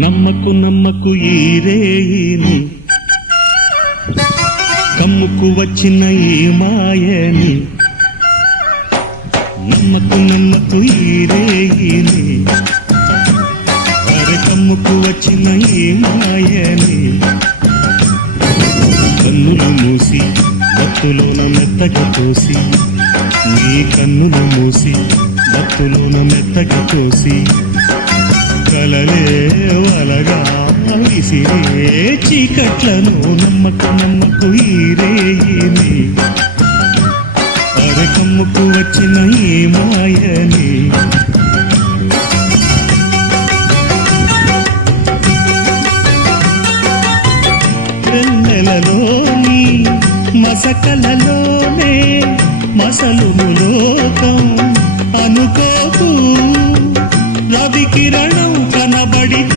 నమ్మకు నమ్మకు ఈ రేయిని, కమ్ముకు వచ్చిన ఈ మాయని. నమ్మకు నమ్మకు ఈ రేయిని, అరే కమ్ముకు వచ్చిన ఈ మాయని. కన్నులు మూసి మత్తులోన మెత్తగా తోసి, నీ కన్నులు మూసి మత్తులోన మెత్తగా తోసి, కలలే వలగా విసిరే చీకట్లను. నమ్మకు నమ్మకు ఈ రేయిని, అరే కమ్ముకు వచ్చిన ఈ మాయని. వెన్నెలలోని మసకలలోనే మసలుము లోకం అనుకోకు. రవి కిరణం కనబడి